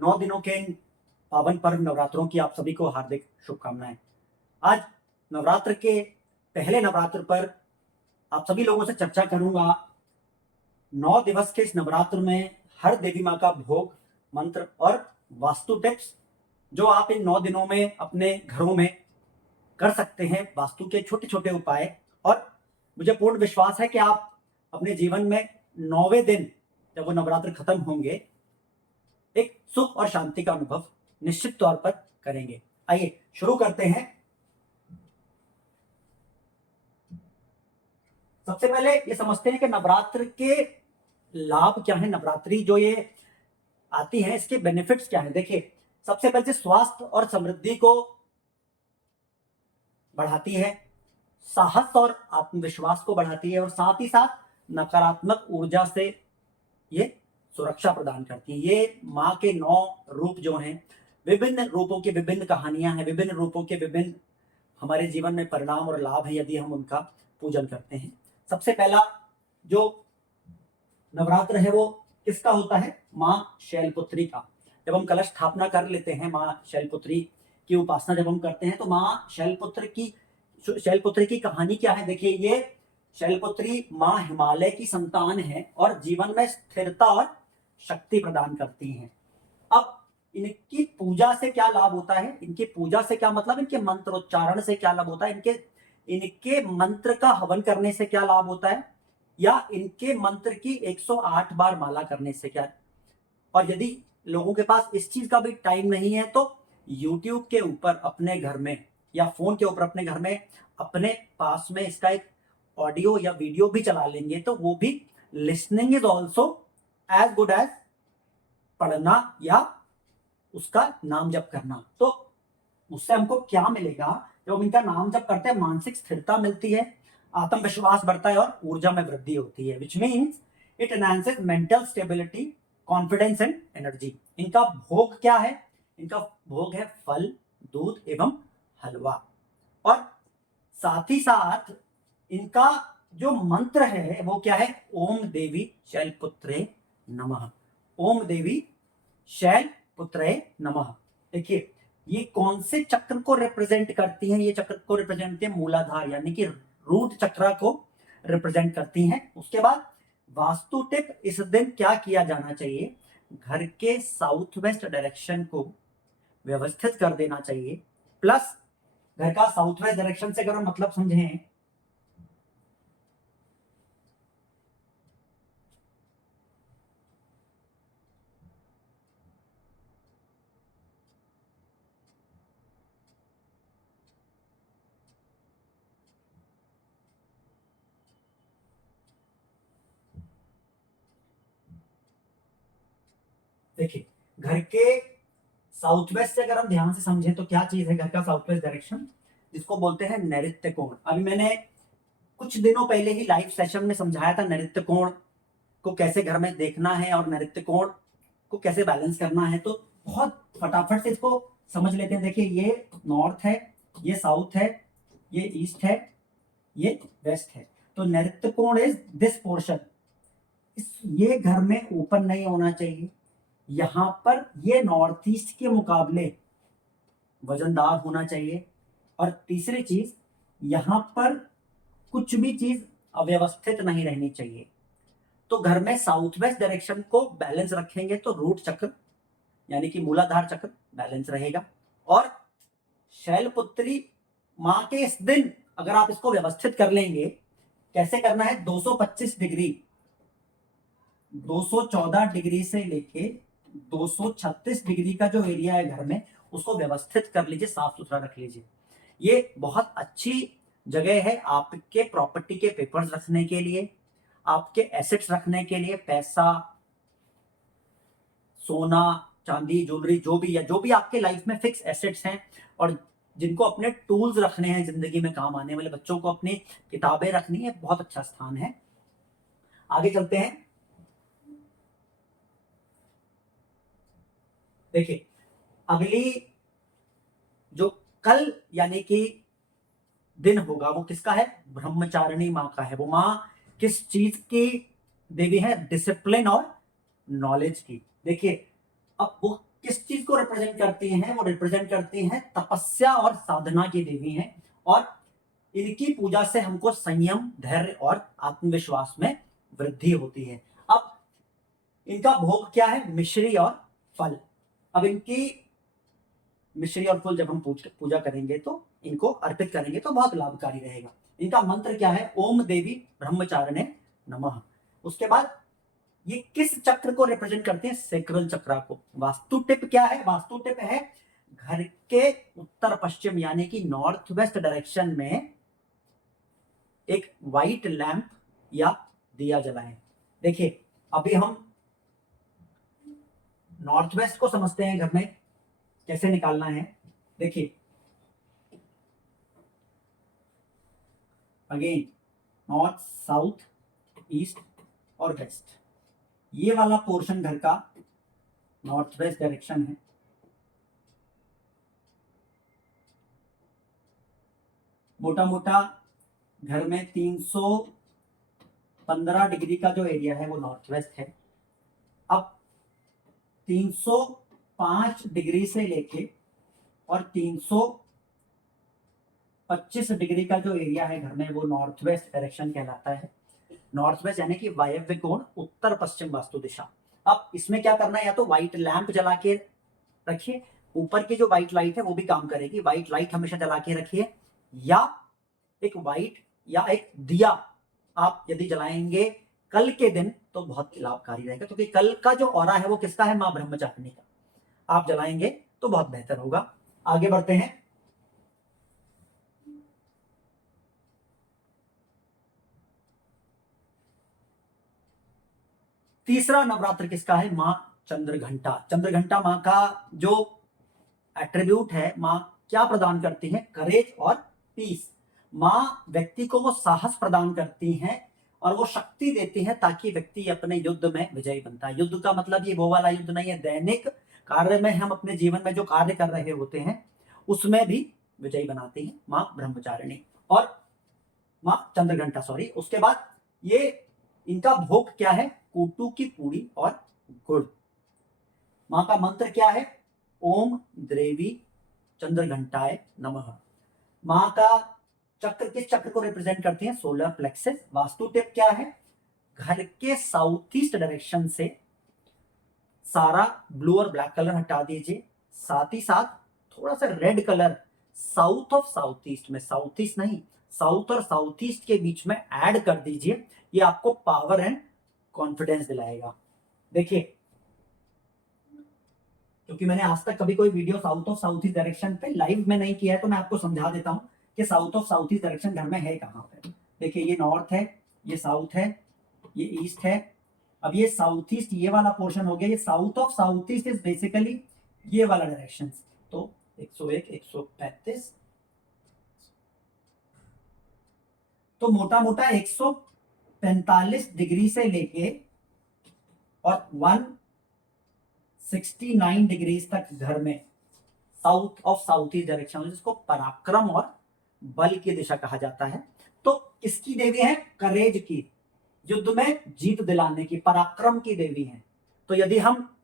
9 दिनों के इन पावन पर्व नवरात्रों की आप सभी को हार्दिक शुभकामनाएं। आज नवरात्र के पहले नवरात्र पर आप सभी लोगों से चर्चा करूंगा 9 दिवस के इस नवरात्र में हर देवी माँ का भोग, मंत्र और वास्तु टिप्स जो आप इन 9 दिनों में अपने घरों में कर सकते हैं। वास्तु के छोटे छोटे उपाय, और मुझे पूर्ण विश्वास है कि आप अपने जीवन में 9वें दिन जब वो नवरात्र खत्म होंगे एक सुख और शांति का अनुभव निश्चित तौर पर करेंगे। आइए शुरू करते हैं। सबसे पहले ये समझते हैं कि नवरात्र के लाभ क्या है, नवरात्रि जो ये आती है इसके बेनिफिट्स क्या है। देखिए, सबसे पहले स्वास्थ्य और समृद्धि को बढ़ाती है, साहस और आत्मविश्वास को बढ़ाती है, और साथ ही साथ नकारात्मक ऊर्जा से ये सुरक्षा प्रदान करती है। ये माँ के 9 रूप जो हैं, विभिन्न रूपों की विभिन्न कहानियां हैं, विभिन्न रूपों के विभिन्न हमारे जीवन में परिणाम और लाभ है यदि हम उनका पूजन करते हैं। सबसे पहला जो नवरात्र है वो किसका होता है? माँ शैलपुत्री का। जब हम कलश स्थापना कर लेते हैं, माँ शैलपुत्री की उपासना जब हम करते हैं, तो माँ शैलपुत्री की कहानी क्या है? देखिए, ये शैलपुत्री माँ हिमालय की संतान है और जीवन में स्थिरता और शक्ति प्रदान करती हैं। अब इनकी पूजा से क्या लाभ होता है? इनकी पूजा से क्या मतलब, इनके मंत्रोच्चारण से क्या लाभ होता है, इनके मंत्र का हवन करने से क्या लाभ होता है, या इनके मंत्र की 108 बार माला करने से क्या। और यदि लोगों के पास इस चीज का भी टाइम नहीं है तो YouTube के ऊपर अपने घर में या फोन के ऊपर अपने घर में अपने पास में इसका एक ऑडियो या वीडियो भी चला लेंगे, तो वो भी listening is also as good as पढ़ना या उसका नाम जप करना। तो उससे हमको क्या मिलेगा? जब हम इनका नाम जप करते हैं, मानसिक स्थिरता मिलती है, आत्मविश्वास बढ़ता है और ऊर्जा में वृद्धि होती है, which means it enhances mental stability, confidence and energy. इनका भोग क्या है? इनका भोग है फल, दूध एवं हलवा। और साथ ही साथ इनका जो मंत्र है वो क्या है? ओम देवी शैलपुत्रे नमः। ओम देवी शैलपुत्रे नमः। देखिए, ये कौन से चक्र को रिप्रेजेंट करती हैं? ये चक्र को रिप्रेजेंट करती है मूलाधार, यानी कि रूट चक्र को रिप्रेजेंट करती हैं। उसके बाद वास्तु टिप, इस दिन क्या किया जाना चाहिए? घर के साउथ वेस्ट डायरेक्शन को व्यवस्थित कर देना चाहिए। प्लस घर का साउथ वेस्ट डायरेक्शन से अगर हम मतलब समझें, देखिए घर के साउथ वेस्ट से अगर हम ध्यान से समझें तो क्या चीज है घर का साउथ वेस्ट डायरेक्शन? जिसको बोलते हैं नैऋत्य कोण। अभी मैंने कुछ दिनों पहले ही लाइव सेशन में समझाया था नैऋत्य कोण को कैसे घर में देखना है और नैऋत्य कोण को कैसे बैलेंस करना है। तो बहुत फटाफट से इसको समझ लेते हैं। देखिए, ये नॉर्थ है, ये साउथ है, ये ईस्ट है, ये वेस्ट है। तो नैऋत्य कोण इज दिस पोर्शन। ये घर में ओपन नहीं होना चाहिए। यहां पर ये नॉर्थ ईस्ट के मुकाबले वजनदार होना चाहिए। और तीसरी चीज, यहां पर कुछ भी चीज अव्यवस्थित नहीं रहनी चाहिए। तो घर में साउथ वेस्ट डायरेक्शन को बैलेंस रखेंगे तो रूट चक्र यानी कि मूलाधार चक्र बैलेंस रहेगा। और शैलपुत्री मां के इस दिन अगर आप इसको व्यवस्थित कर लेंगे, कैसे करना है? 225 डिग्री, 214 डिग्री से लेके 236 डिग्री का जो एरिया है घर में, उसको व्यवस्थित कर लीजिए, साफ सुथरा रख लीजिए। ये बहुत अच्छी जगह है आपके प्रॉपर्टी के पेपर्स रखने के लिए, आपके एसेट्स रखने के लिए, पैसा, सोना, चांदी, ज्वेलरी, जो भी आपके लाइफ में फिक्स एसेट्स हैं और जिनको अपने टूल्स रखने हैं जिंदगी में काम आने वाले, बच्चों को अपनी किताबें रखनी है, बहुत अच्छा स्थान है। आगे चलते हैं। देखिए, अगली जो कल यानी कि दिन होगा वो किसका है? ब्रह्मचारिणी माँ का है। वो माँ किस चीज की देवी है? डिसिप्लिन और नॉलेज की। देखिए, अब वो किस चीज को रिप्रेजेंट करती हैं? वो रिप्रेजेंट करती हैं तपस्या और साधना की देवी हैं, और इनकी पूजा से हमको संयम, धैर्य और आत्मविश्वास में वृद्धि होती है। अब इनका भोग क्या है? मिश्री और फल। अब इनकी मिश्री और फल जब हम पूजा करेंगे तो इनको अर्पित करेंगे तो बहुत लाभकारी रहेगा। इनका मंत्र क्या है? ओम देवी ब्रह्मचारिणे नमः। उसके बाद ये किस चक्र को रिप्रेजेंट करते हैं? सेक्रल चक्र को। वास्तु टिप क्या है? वास्तु टिप है घर के उत्तर पश्चिम यानी कि नॉर्थ वेस्ट डायरेक्शन में एक व्हाइट लैंप या दिया जलाएं। देखिए अभी हम नॉर्थ वेस्ट को समझते हैं घर में कैसे निकालना है। देखिए अगेन नॉर्थ, साउथ, ईस्ट और वेस्ट, ये वाला पोर्शन घर का नॉर्थ वेस्ट डायरेक्शन है। मोटा मोटा घर में 315 डिग्री का जो एरिया है वो नॉर्थ वेस्ट है। अब 305 डिग्री से लेके और 325 डिग्री का जो एरिया है घर में वो नॉर्थ वेस्ट डायरेक्शन कहलाता है। नॉर्थ वेस्ट यानी कि वायव्य कोण, उत्तर पश्चिम वास्तु दिशा। अब इसमें क्या करना है? या तो व्हाइट लैंप जला के रखिए, ऊपर की जो व्हाइट लाइट है वो भी काम करेगी, व्हाइट लाइट हमेशा जला के रखिए, या एक व्हाइट या एक दिया आप यदि जलाएंगे कल के दिन तो बहुत लाभकारी रहेगा, क्योंकि कल का जो ऑरा है वो किसका है? मां ब्रह्मचारिणी का। आप जलाएंगे तो बहुत बेहतर होगा। आगे बढ़ते हैं। तीसरा नवरात्र किसका है? मां चंद्रघंटा। चंद्रघंटा मां का जो एट्रीब्यूट है, मां क्या प्रदान करती है? करेज और पीस। मां व्यक्ति को वो साहस प्रदान करती हैं और वो शक्ति देती है ताकि व्यक्ति अपने युद्ध में विजयी बनता है। युद्ध का मतलब ये वो वाला युद्ध नहीं है, दैनिक कार्य में हम अपने जीवन में जो कार्य कर रहे होते हैं उसमें भी विजयी बनाती है मां ब्रह्मचारिणी और मां चंद्रघंटा, सॉरी। उसके बाद ये इनका भोग क्या है? कूटू की पूड़ी और गुड़। मां का मंत्र क्या है? ओम देवी चंद्रघंटाए नमः। मां का चक्र किस चक्र को रिप्रेजेंट करती है? Solar plexus. वास्तु टिप क्या है? घर के साउथ ईस्ट डायरेक्शन से सारा ब्लू और ब्लैक कलर हटा दीजिए, साथ ही साथ थोड़ा सा red colour south of south east में, साउथ ईस्ट नहीं, साउथ और साउथ ईस्ट के बीच में ऐड कर दीजिए। ये आपको पावर एंड कॉन्फिडेंस दिलाएगा। देखिए क्योंकि मैंने आज तक कभी कोई video south of south east direction पे लाइव में नहीं किया है तो मैं आपको समझा देता हूं कि south of south east direction घर में है कहां पे। देखिए ये नॉर्थ है, ये साउथ है, ये ईस्ट है। अब ये साउथ ईस्ट ये वाला पोर्शन हो गया। ये south of south east is basically ये वाला डायरेक्शन। तो 101, 135, तो मोटा मोटा 145 डिग्री से लेके और 169 डिग्री तक घर में south of south east direction, जिसको पराक्रम और बल की दिशा कहा जाता है। तो किसकी देवी है? करेज की, युद्ध में जीत दिलाने की, पराक्रम की देवी है। तो यदि हम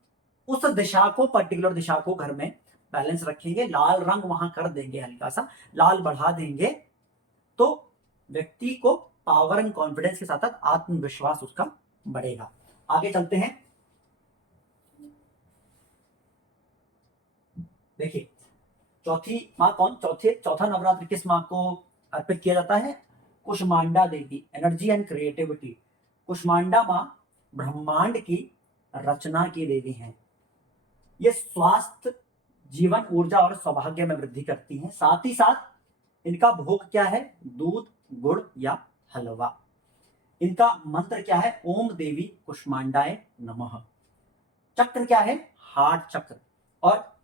उस दिशा को, पर्टिकुलर दिशा को घर में बैलेंस रखेंगे, लाल रंग वहां कर देंगे, हल्का सा लाल बढ़ा देंगे, तो व्यक्ति को पावर एंड कॉन्फिडेंस के साथ साथ आत्मविश्वास उसका बढ़ेगा। आगे चलते हैं। देखिए चौथी माँ कौन? चौथा नवरात्र किस माँ को अर्पित किया जाता है? कुष्मांडा देवी, एनर्जी एंड क्रिएटिविटी। कुष्मांडा माँ ब्रह्मांड की रचना की देवी हैं। ये स्वास्थ्य, जीवन, ऊर्जा और सौभाग्य में वृद्धि करती हैं। साथ ही साथ इनका भोग क्या है? दूध, गुड़ या हलवा। इनका मंत्र क्या है? ओम देवी कुष्मांडाए नमः। चक्र क्या है? हार्ट चक्र। और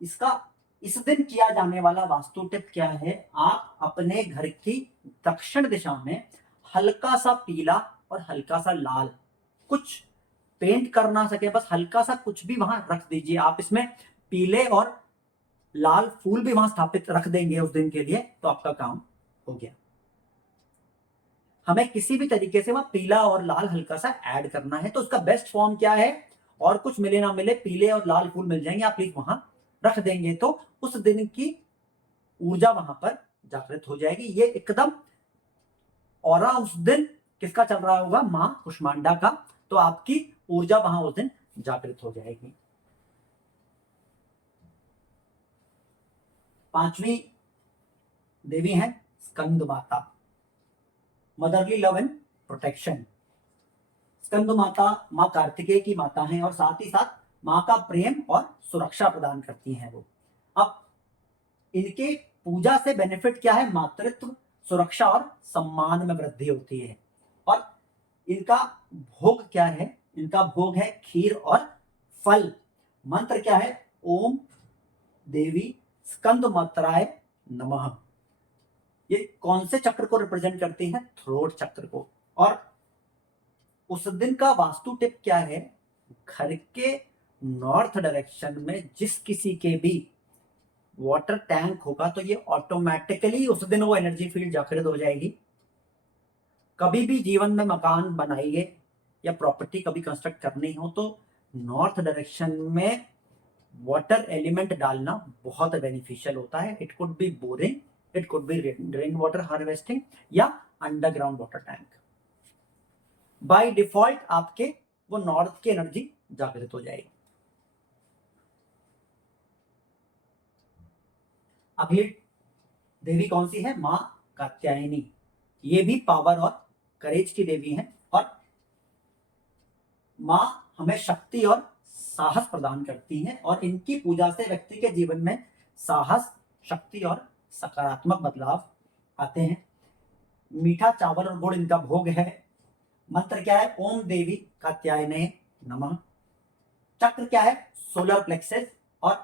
इसका इस दिन किया जाने वाला वास्तु टिप क्या है? आप अपने घर की दक्षिण दिशा में हल्का सा पीला और हल्का सा लाल, कुछ पेंट कर ना सके बस हल्का सा कुछ भी वहां रख दीजिए। आप इसमें पीले और लाल फूल भी वहां स्थापित रख देंगे उस दिन के लिए तो आपका काम हो गया। हमें किसी भी तरीके से वहां पीला और लाल हल्का सा ऐड करना है। तो उसका बेस्ट फॉर्म क्या है? और कुछ मिले ना मिले, पीले और लाल फूल मिल जाएंगे, आप प्लीज वहां रख देंगे तो उस दिन की ऊर्जा वहां पर जागृत हो जाएगी। ये एकदम ऑरा उस दिन किसका चल रहा होगा, मां कुष्मांडा का, तो आपकी ऊर्जा वहां उस दिन जागृत हो जाएगी। पांचवी देवी है स्कंद माता, मदरली लव एंड प्रोटेक्शन। स्कंद माता मां कार्तिकेय की माता हैं और साथ ही साथ मां का प्रेम और सुरक्षा प्रदान करती हैं वो। अब इनके पूजा से बेनिफिट क्या है, मातृत्व, सुरक्षा और सम्मान में वृद्धि होती है। और इनका भोग क्या है, इनका भोग है खीर और फल। मंत्र क्या है, ओम देवी स्कंद मात्राय नमः। ये कौन से चक्र को रिप्रेजेंट करती है, थ्रोट चक्र को। और उस दिन का वास्तु टिप क्या है, घर के नॉर्थ डायरेक्शन में जिस किसी के भी वाटर टैंक होगा तो ये ऑटोमेटिकली उस दिन वो एनर्जी फील्ड जागृत हो जाएगी। कभी भी जीवन में मकान बनाइए या प्रॉपर्टी कभी कंस्ट्रक्ट करनी हो तो नॉर्थ डायरेक्शन में वाटर एलिमेंट डालना बहुत बेनिफिशियल होता है। It could be boring, it could be rain water harvesting या underground water tank. By default आपके वो नॉर्थ की एनर्जी जागृत हो जाएगी। अगली देवी कौन सी है, मां कात्यायनी। ये भी पावर और करेज की देवी है और मां हमें शक्ति और साहस प्रदान करती हैं और इनकी पूजा से व्यक्ति के जीवन में साहस, शक्ति और सकारात्मक बदलाव आते हैं। मीठा चावल और गुड़ इनका भोग है। मंत्र क्या है, ओम देवी कात्यायने नमः। चक्र क्या है, सोलर प्लेक्सस। और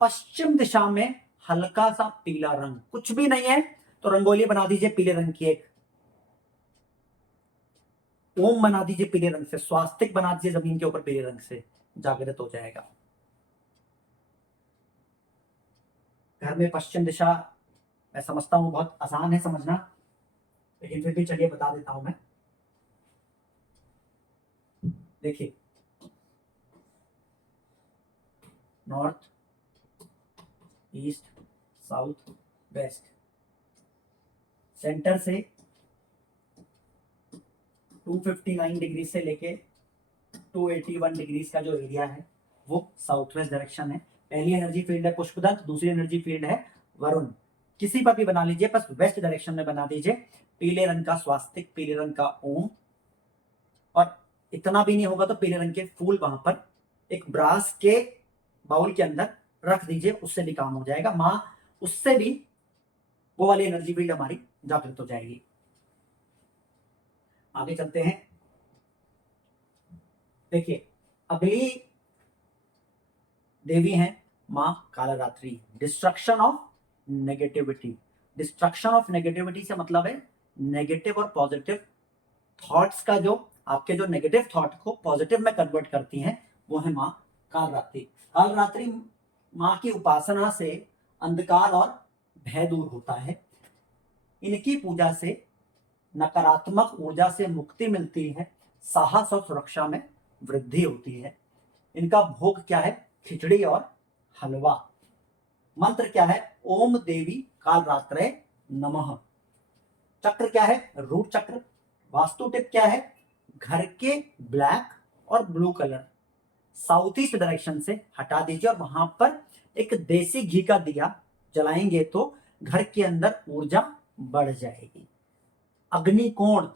पश्चिम दिशा में हल्का सा पीला रंग, कुछ भी नहीं है तो रंगोली बना दीजिए पीले रंग की, एक ओम बना दीजिए पीले रंग से, स्वास्तिक बना दीजिए जमीन के ऊपर पीले रंग से, जागृत हो जाएगा। घर में पश्चिम दिशा, मैं समझता हूं बहुत आसान है समझना, लेकिन फिर भी चलिए बता देता हूं मैं। देखिए, north, east, south, west, centre से 259 डिग्री से लेके 281 डिग्री का जो एरिया है वो साउथ वेस्ट डायरेक्शन है। पहली एनर्जी फील्ड है पुष्पदंत, दूसरी एनर्जी फील्ड है वरुण। किसी पर भी बना लीजिए, बस वेस्ट डायरेक्शन में बना दीजिए। पीले रंग का स्वास्तिक, पीले रंग का ओम, और इतना भी नहीं होगा तो पीले रंग के फूल वहां पर एक ब्रास के बाउल के अंदर रख दीजिए, उससे भी काम हो जाएगा। मां उससे भी वो वाली एनर्जी फील्ड हमारी जागृत हो जाएगी। आगे चलते हैं। देखिए, अगली देवी हैं मां Kalaratri, destruction of negativity. Destruction of negativity से मतलब है नेगेटिव और पॉजिटिव थॉट्स का, जो आपके जो नेगेटिव थॉट को पॉजिटिव में कन्वर्ट करती हैं, वो है मां कालरात्रि। कालरात्रि मां की उपासना से अंधकार और भय दूर होता है। इनकी पूजा से नकारात्मक ऊर्जा से मुक्ति मिलती है, साहस और सुरक्षा में वृद्धि होती है। इनका भोग क्या है, खिचड़ी और हलवा। मंत्र क्या है, ओम देवी कालरात्रे नमः। चक्र क्या है, रूट चक्र। वास्तु टिप क्या है, घर के ब्लैक और blue colour south east direction से हटा दीजिए और वहां पर एक देसी घी का दिया जलाएंगे तो घर के अंदर ऊर्जा बढ़ जाएगी। अग्निकोण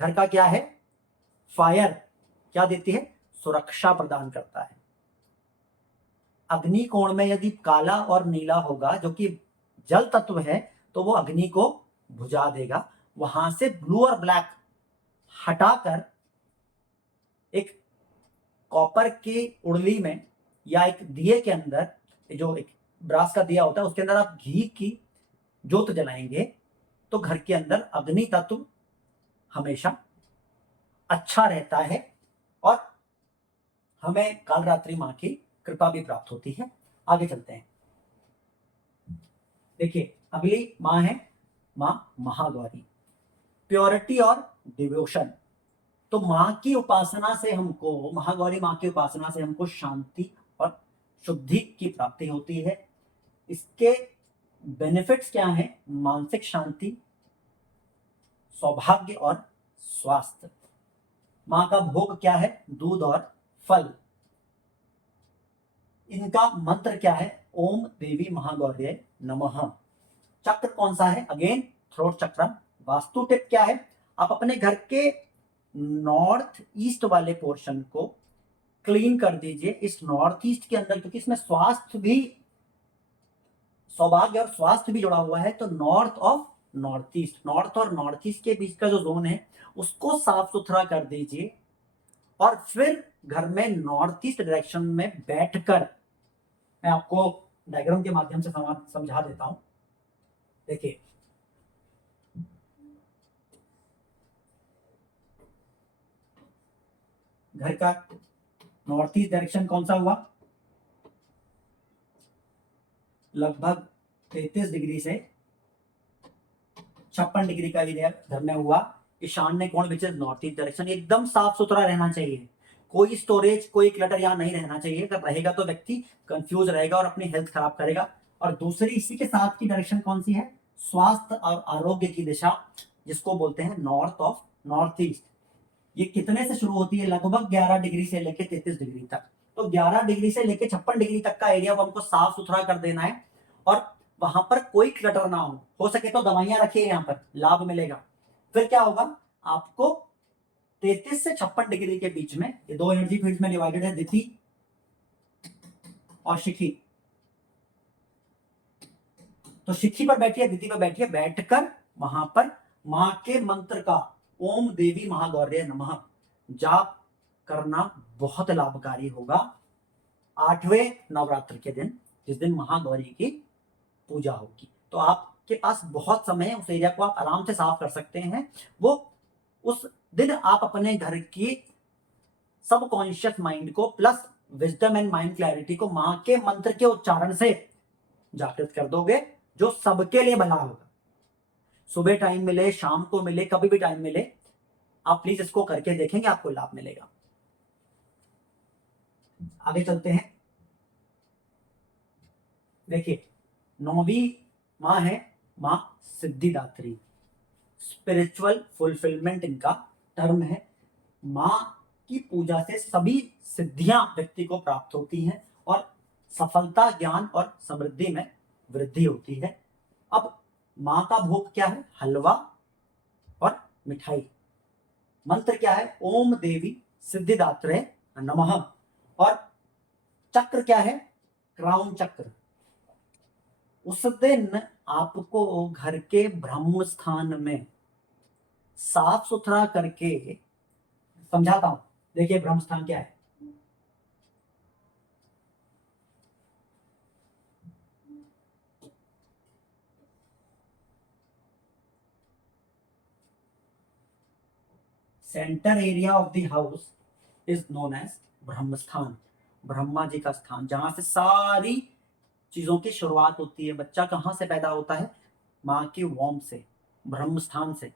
घर का क्या है, फायर क्या देती है, सुरक्षा प्रदान करता है। अग्निकोण में यदि काला और नीला होगा जो कि जल तत्व है तो वो अग्नि को बुझा देगा। वहां से ब्लू और ब्लैक हटाकर एक कॉपर की उड़ली में या एक दिए के अंदर, जो एक ब्रास का दिया होता है उसके अंदर आप घी की जोत जलाएंगे तो घर के अंदर अग्नि तत्व हमेशा अच्छा रहता है और हमें कालरात्रि मां की कृपा भी प्राप्त होती है। आगे चलते हैं। देखिए, अगली मां है मां महागौरी, प्योरिटी और डिवोशन। तो माँ की उपासना से हमको, महागौरी माँ की उपासना से हमको शांति और शुद्धि की प्राप्ति होती है। इसके बेनिफिट्स क्या हैं? मानसिक शांति, सौभाग्य और स्वास्थ्य। माँ का भोग क्या है? दूध और फल। इनका मंत्र क्या है? ओम देवी महागौर्ये नमः। चक्र कौन सा है? अगेन थ्रोट चक्र। वास्तु टिप क्या है? आप अपने घर के नॉर्थ ईस्ट वाले पोर्शन को क्लीन कर दीजिए। इस नॉर्थ ईस्ट के अंदर, क्योंकि इसमें स्वास्थ्य भी, सौभाग्य और स्वास्थ्य भी जुड़ा हुआ है, तो north of north east, north और नॉर्थ ईस्ट के बीच का जो जोन है उसको साफ सुथरा कर दीजिए। और फिर घर में नॉर्थ ईस्ट डायरेक्शन में बैठकर, मैं आपको डायग्राम के माध्यम से समझा देता हूं। देखिए, घर का नॉर्थ ईस्ट डायरेक्शन कौन सा हुआ? लगभग 33 डिग्री से 56 डिग्री का एरिया घर में हुआ। ईशान्य कोण which is north east direction. एकदम साफ सुथरा रहना चाहिए, कोई स्टोरेज, कोई क्लटर यहाँ नहीं रहना चाहिए। अगर रहेगा तो व्यक्ति कंफ्यूज रहेगा और अपनी हेल्थ खराब करेगा। और दूसरी इसी के साथ की डायरेक्शन कौन सी है? स्वास्थ्य और आरोग्य की दिशा, जिसको बोलते हैं नॉर्थ ऑफ नॉर्थ ईस्ट। ये कितने से शुरू होती है? लगभग 11 डिग्री से लेकर 33 डिग्री तक। तो 11 डिग्री से लेकर 56 डिग्री तक का एरिया हमको साफ सुथरा कर देना है, और वहां पर कोई क्लटर ना हो सके तो दवाइयां रखिए, यहाँ पर लाभ मिलेगा। फिर क्या होगा? आपको 33 से 56 डिग्री के बीच में ये दो एनर्जी फील्ड में डिवाइडेड है, दिति और शिखी। तो शिखी पर बैठिए, दिति पर बैठिए, बैठकर वहां पर मां के मंत्र का ओम देवी महागौर्य नमः जाप करना बहुत लाभकारी होगा। 8वें नवरात्र के दिन, जिस दिन महागौरी की पूजा होगी, तो आपके पास बहुत समय है, उस एरिया को आप आराम से साफ कर सकते हैं। वो उस दिन आप अपने घर की सबकॉन्शियस माइंड को plus wisdom and mind clarity को मां के मंत्र के उच्चारण से जागृत कर दोगे, जो सबके लिए भला होगा। सुबह टाइम मिले, शाम को मिले, कभी भी टाइम मिले, आप प्लीज इसको करके देखेंगे, आपको लाभ मिलेगा। आगे चलते हैं। देखिए, 9वीं मां है मां सिद्धिदात्री। स्पिरिचुअल फुलफिलमेंट इनका टर्म है। मां की पूजा से सभी सिद्धियां व्यक्ति को प्राप्त होती हैं और सफलता, ज्ञान और समृद्धि में वृद्धि होती है। अब मां का भोग क्या है? हलवा और मिठाई। मंत्र क्या है? ओम देवी सिद्धिदात्रे नमः। और चक्र क्या है? क्राउन चक्र। उस दिन आपको घर के ब्रह्म स्थान में साफ सुथरा करके, समझाता हूं। देखिए ब्रह्म स्थान क्या है। Centre area of the house is known as Brahma sthan, Brahma ji का स्थान, जहां से सारी चीजों की शुरुआत होती है। बच्चा कहां से पैदा होता है? मां के वॉम से, ब्रह्म स्थान से।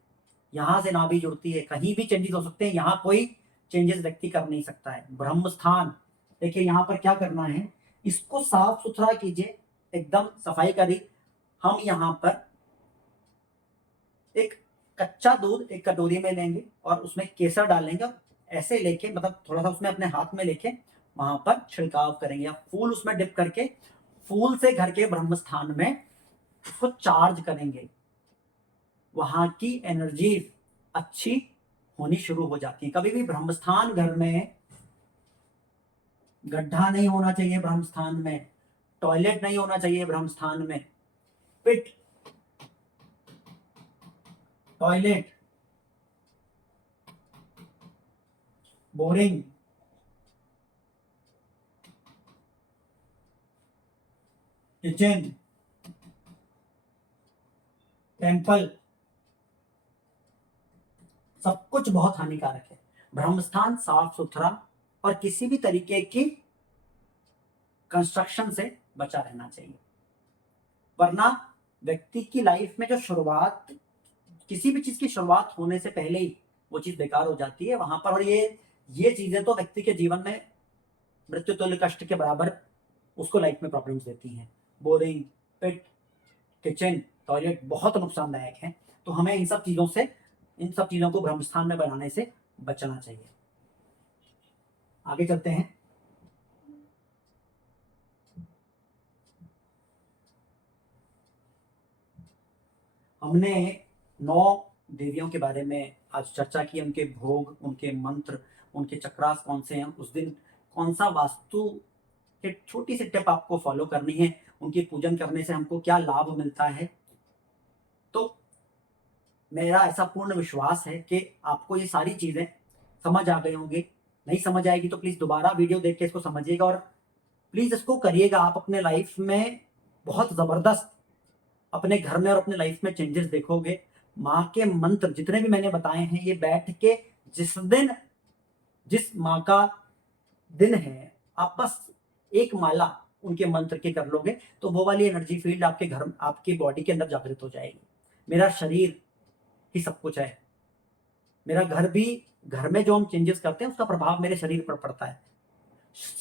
यहां से नाभि जुड़ती है। कहीं भी चेंजेस हो सकते हैं, यहां कोई चेंजेस व्यक्ति कर नहीं सकता है। ब्रह्म स्थान। देखिए यहां पर क्या करना है, इसको साफ सुथरा कीजिए, एकदम सफाई करिए। हम यहां पर एक कच्चा दूध एक कटोरी में लेंगे और उसमें केसर डालेंगे, ऐसे लेके, मतलब थोड़ा सा उसमें अपने हाथ में लेके वहां पर छिड़काव करेंगे, या फूल उसमें डिप करके फूल से घर के ब्रह्म स्थान में उसको चार्ज करेंगे। वहां की एनर्जी अच्छी होनी शुरू हो जाती है। कभी भी ब्रह्म स्थान घर में गड्ढा नहीं होना चाहिए, ब्रह्म स्थान में टॉयलेट नहीं होना चाहिए, ब्रह्म स्थान में पिट, टॉयलेट, बोरिंग, किचन, टेम्पल, सब कुछ बहुत हानिकारक है। ब्रह्मस्थान साफ सुथरा और किसी भी तरीके की कंस्ट्रक्शन से बचा रहना चाहिए, वरना व्यक्ति की लाइफ में जो शुरुआत, किसी भी चीज की शुरुआत होने से पहले ही वो चीज़ बेकार हो जाती है वहाँ पर। और ये चीज़ें तो व्यक्ति के जीवन में मृत्यु तुल्य कष्ट के बराबर उसको लाइफ में प्रॉब्लम्स देती हैं। बोरिंग, पिट, किचन, टॉयलेट बहुत नुकसानदायक है। तो हमें इन सब चीज़ों को ब्रह्म स्थान में बनाने से बचना चाहिए। आगे चलते हैं। हमने 9 देवियों के बारे में आज चर्चा की, उनके भोग, उनके मंत्र, उनके चक्रास कौन से हैं, उस दिन कौन सा वास्तु एक छोटी सी टिप आपको फॉलो करनी है, उनकी पूजन करने से हमको क्या लाभ मिलता है। तो मेरा ऐसा पूर्ण विश्वास है कि आपको ये सारी चीज़ें समझ आ गई होंगी। नहीं समझ आएगी तो प्लीज़ दोबारा वीडियो देख के इसको समझिएगा और प्लीज़ इसको करिएगा। आप अपने लाइफ में बहुत ज़बरदस्त अपने घर में और अपने लाइफ में चेंजेस देखोगे। माँ के मंत्र जितने भी मैंने बताए हैं, ये बैठ के जिस माँ का दिन है, आप बस एक माला उनके मंत्र की कर लोगे तो वो वाली एनर्जी फील्ड आपकी बॉडी के अंदर जागृत हो जाएगी। मेरा शरीर ही सब कुछ है। मेरा घर में जो हम चेंजेस करते हैं उसका प्रभाव मेरे शरीर पर पड़ता है।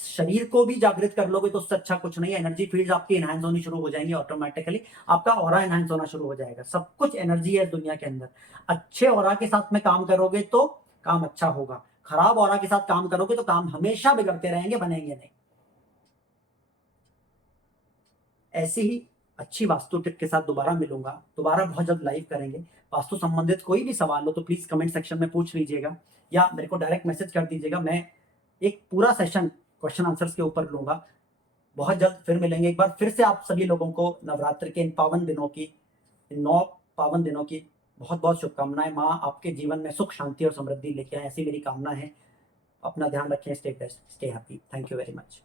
शरीर को भी जागृत कर लोगे तो उससे अच्छा कुछ नहीं है। एनर्जी फील्ड्स आपकी एनहांस होनी शुरू हो जाएंगी ऑटोमेटिकली। आपका ऑरा एनहांस होना शुरू हो जाएगा। सब कुछ एनर्जी है दुनिया के अंदर। अच्छे ऑरा के साथ में काम करोगे तो काम अच्छा होगा। खराब ऑरा के साथ काम करोगे तो काम हमेशा बिगड़ते रहेंगे, बनेंगे नहीं। ऐसी ही अच्छी वास्तु टिप के साथ दोबारा मिलूंगा। दोबारा बहुत जल्द लाइव करेंगे। वास्तु संबंधित कोई भी सवाल हो तो प्लीज कमेंट सेक्शन में पूछ लीजिएगा या मेरे को डायरेक्ट मैसेज कर दीजिएगा। मैं एक पूरा सेशन क्वेश्चन आंसर्स के ऊपर लूंगा। बहुत जल्द फिर मिलेंगे। एक बार फिर से आप सभी लोगों को नवरात्र के इन 9 पावन दिनों की बहुत बहुत शुभकामनाएं। माँ आपके जीवन में सुख, शांति और समृद्धि लेके आए, ऐसी मेरी कामना है। अपना ध्यान रखें। Stay best, stay happy. Thank you very much.